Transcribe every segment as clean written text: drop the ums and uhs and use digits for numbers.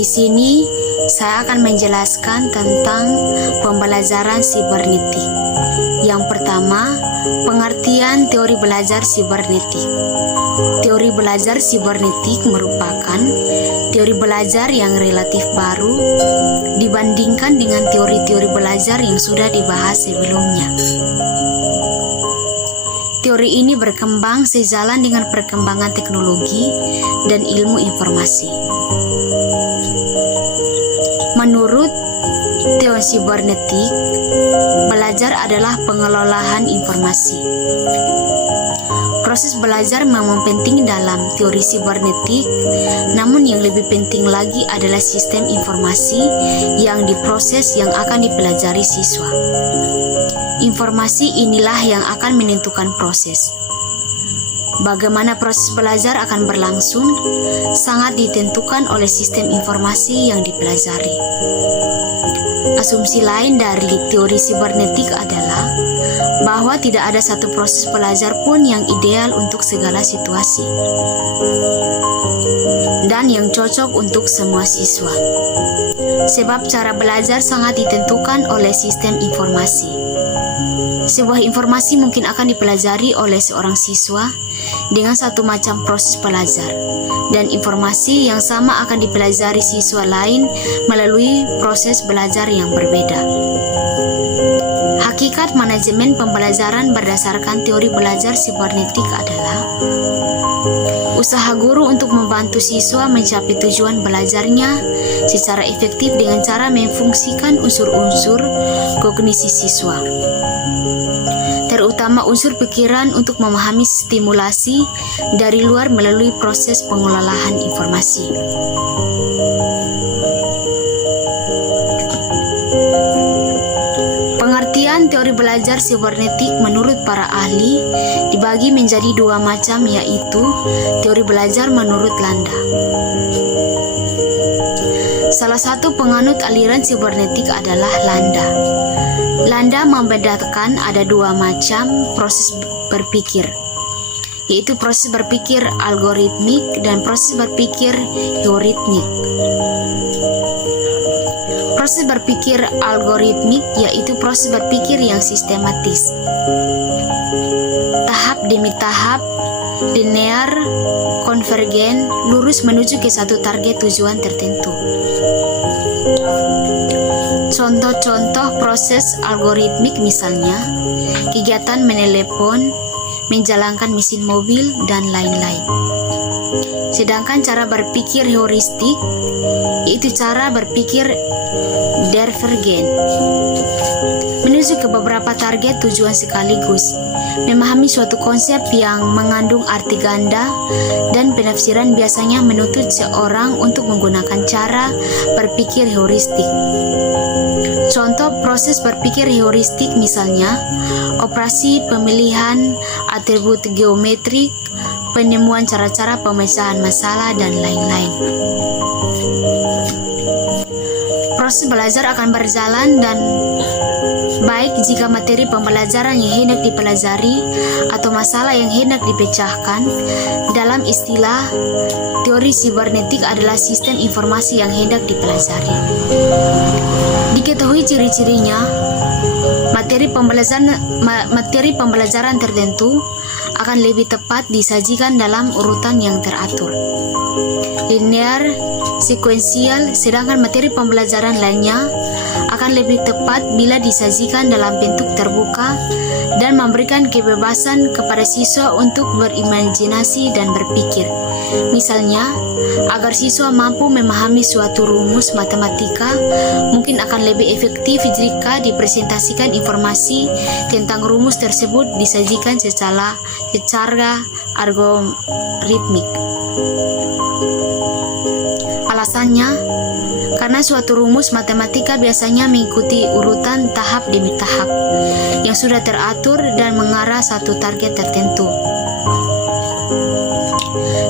Di sini saya akan menjelaskan tentang pembelajaran sibernetik. Yang pertama, pengertian teori belajar sibernetik. Teori belajar sibernetik merupakan teori belajar yang relatif baru dibandingkan dengan teori-teori belajar yang sudah dibahas sebelumnya. Teori ini berkembang sejalan dengan perkembangan teknologi dan ilmu informasi. Menurut teori sibernetik, belajar adalah pengelolaan informasi. Proses belajar memang penting dalam teori sibernetik, namun yang lebih penting lagi adalah sistem informasi yang diproses yang akan dipelajari siswa. Informasi inilah yang akan menentukan proses. Bagaimana proses belajar akan berlangsung sangat ditentukan oleh sistem informasi yang dipelajari. Asumsi lain dari teori sibernetik adalah bahwa tidak ada satu proses belajar pun yang ideal untuk segala situasi dan yang cocok untuk semua siswa. Sebab cara belajar sangat ditentukan oleh sistem informasi. Sebuah informasi mungkin akan dipelajari oleh seorang siswa dengan satu macam proses belajar, dan informasi yang sama akan dipelajari siswa lain melalui proses belajar yang berbeda. Hakikat manajemen pembelajaran berdasarkan teori belajar sibernetik adalah usaha guru untuk membantu siswa mencapai tujuan belajarnya secara efektif dengan cara memfungsikan unsur-unsur kognisi siswa, terutama unsur pikiran untuk memahami stimulasi dari luar melalui proses pengelolaan informasi. Pengertian teori belajar sibernetik menurut para ahli dibagi menjadi dua macam, yaitu teori belajar menurut Landa. Salah satu penganut aliran sibernetik adalah Landa. Landa membedakan ada dua macam proses berpikir, yaitu proses berpikir algoritmik dan proses berpikir heuristik. Proses berpikir algoritmik yaitu proses berpikir yang sistematis, tahap demi tahap, linear, konvergen, lurus menuju ke satu target tujuan tertentu. Contoh-contoh proses algoritmik misalnya kegiatan menelepon, menjalankan mesin mobil, dan lain-lain. Sedangkan cara berpikir heuristik yaitu cara berpikir divergen, menuju ke beberapa target tujuan sekaligus, memahami suatu konsep yang mengandung arti ganda, dan penafsiran biasanya menuntut seorang untuk menggunakan cara berpikir heuristik. Contoh proses berpikir heuristik misalnya operasi pemilihan atribut geometrik, penemuan cara-cara pemecahan masalah, dan lain-lain. Proses belajar akan berjalan dan baik jika materi pembelajaran yang hendak dipelajari atau masalah yang hendak dipecahkan. Dalam istilah teori sibernetik adalah sistem informasi yang hendak dipelajari. Diketahui ciri-cirinya, materi pembelajaran tertentu akan lebih tepat disajikan dalam urutan yang teratur, linear, sekuensial, sedangkan materi pembelajaran lainnya akan lebih tepat bila disajikan dalam bentuk terbuka dan memberikan kebebasan kepada siswa untuk berimajinasi dan berpikir. Misalnya, agar siswa mampu memahami suatu rumus matematika, mungkin akan lebih efektif jika dipresentasikan informasi tentang rumus tersebut disajikan secara algoritmik. Alasannya, karena suatu rumus matematika biasanya mengikuti urutan tahap demi tahap yang sudah teratur dan mengarah satu target tertentu.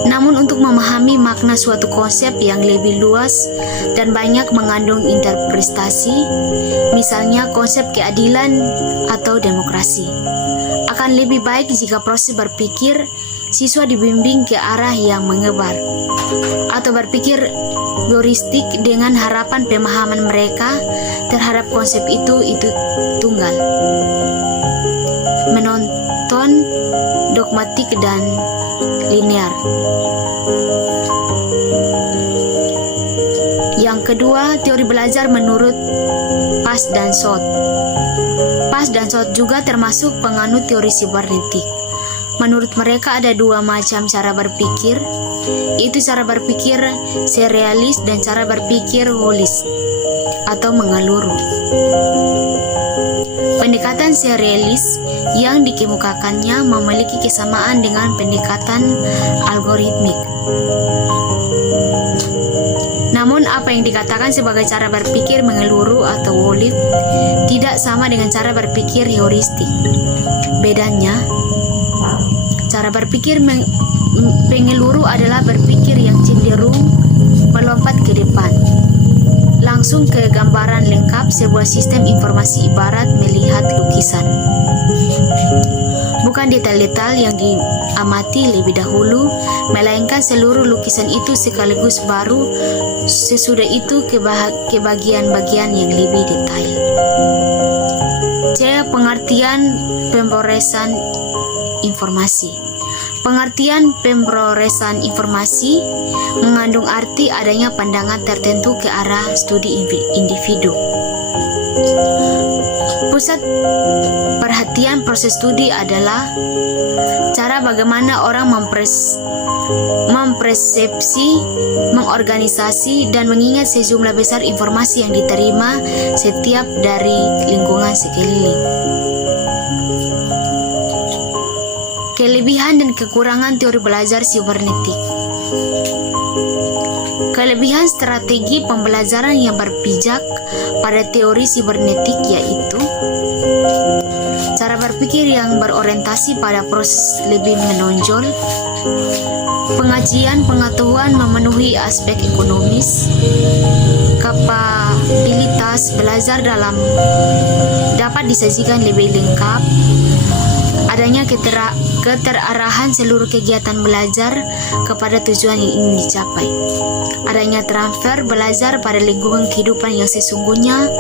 Namun untuk memahami makna suatu konsep yang lebih luas dan banyak mengandung interpretasi, misalnya konsep keadilan atau demokrasi. Akan lebih baik jika proses berpikir siswa dibimbing ke arah yang menyebar atau berpikir heuristik dengan harapan pemahaman mereka terhadap konsep itu tunggal, menonton, dogmatik, dan linear. Yang kedua, teori belajar menurut Pas dan Schott. Pas dan Schott juga termasuk penganut teori sibernetik. Menurut mereka ada dua macam cara berpikir, yaitu cara berpikir serialis dan cara berpikir holis atau menyeluruh. Pendekatan serialis yang dikemukakannya memiliki kesamaan dengan pendekatan algoritmik. Namun apa yang dikatakan sebagai cara berpikir menyeluruh atau holis tidak sama dengan cara berpikir heuristik. Bedanya, cara berpikir menyeluruh adalah berpikir yang cenderung melompat ke depan, langsung ke gambaran lengkap sebuah sistem informasi ibarat melihat lukisan. Bukan detail-detail yang diamati lebih dahulu, melainkan seluruh lukisan itu sekaligus baru sesudah itu ke bagian-bagian yang lebih detail. C. Pengertian pemrosesan informasi. Pengertian pemrosesan informasi mengandung arti adanya pandangan tertentu ke arah studi individu. Pusat perhatian proses studi adalah cara bagaimana orang mempersepsi, mengorganisasi, dan mengingat sejumlah besar informasi yang diterima setiap dari lingkungan sekeliling. Kelebihan dan kekurangan teori belajar sibernetik. Kelebihan strategi pembelajaran yang berpijak pada teori sibernetik yaitu cara berpikir yang berorientasi pada proses lebih menonjol, pengajian pengetahuan memenuhi aspek ekonomis, kapabilitas belajar dapat disajikan lebih lengkap, adanya keterarahan seluruh kegiatan belajar kepada tujuan yang ingin dicapai, adanya transfer belajar pada lingkungan kehidupan yang sesungguhnya,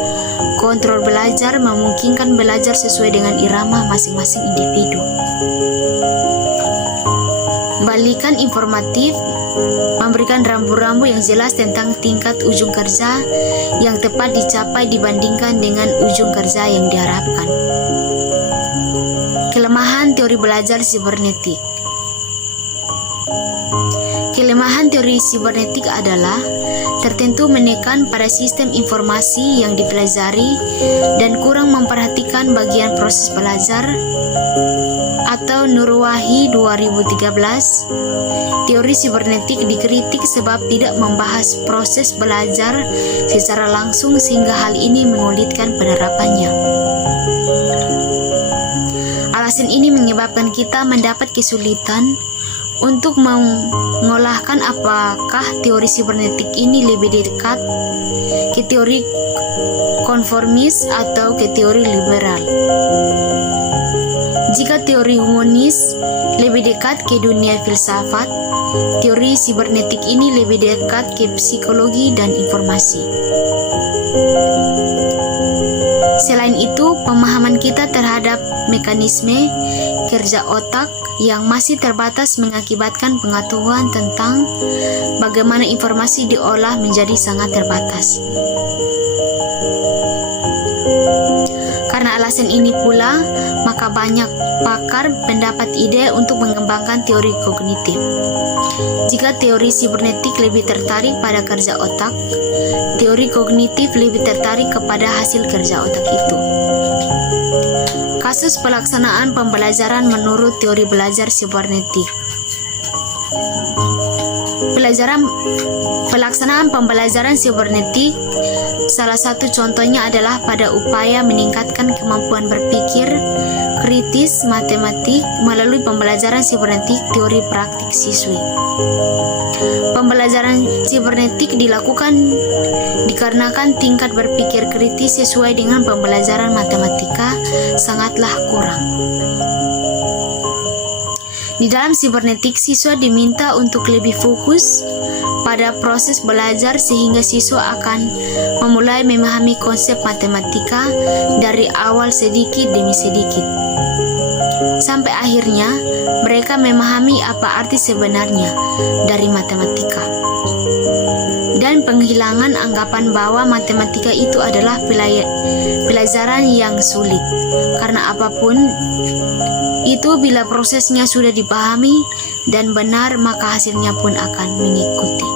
kontrol belajar memungkinkan belajar sesuai dengan irama masing-masing individu. Balikan informatif memberikan rambu-rambu yang jelas tentang tingkat ujung kerja yang tepat dicapai dibandingkan dengan ujung kerja yang diharapkan. Kelemahan teori belajar sibernetik. Kelemahan teori sibernetik adalah tertentu menekan pada sistem informasi yang dipelajari dan kurang memperhatikan bagian proses belajar. Atau Nurwahi 2013, teori sibernetik dikritik sebab tidak membahas proses belajar secara langsung sehingga hal ini menyulitkan penerapannya. Alasan ini menyebabkan kita mendapat kesulitan untuk mengolahkan apakah teori sibernetik ini lebih dekat ke teori konformis atau ke teori liberal. Jika teori humanis lebih dekat ke dunia filsafat, teori sibernetik ini lebih dekat ke psikologi dan informasi. Selain itu, pemahaman kita terhadap mekanisme kerja otak yang masih terbatas mengakibatkan pengetahuan tentang bagaimana informasi diolah menjadi sangat terbatas. Karena alasan ini pula, maka banyak pakar mendapat ide untuk mengembangkan teori kognitif. Jika teori sibernetik lebih tertarik pada kerja otak, teori kognitif lebih tertarik kepada hasil kerja otak itu. Kasus pelaksanaan pembelajaran menurut teori belajar sibernetik. Pelaksanaan pembelajaran sibernetik salah satu contohnya adalah pada upaya meningkatkan kemampuan berpikir kritis matematik melalui pembelajaran sibernetik teori praktik siswi. Pembelajaran sibernetik dilakukan dikarenakan tingkat berpikir kritis sesuai dengan pembelajaran matematika sangatlah kurang. Di dalam sibernetik, siswa diminta untuk lebih fokus pada proses belajar sehingga siswa akan memulai memahami konsep matematika dari awal sedikit demi sedikit. Sampai akhirnya mereka memahami apa arti sebenarnya dari matematika. Dan penghilangan anggapan bahwa matematika itu adalah pelajaran yang sulit. Karena apapun itu, bila prosesnya sudah dipahami dan benar, maka hasilnya pun akan mengikuti.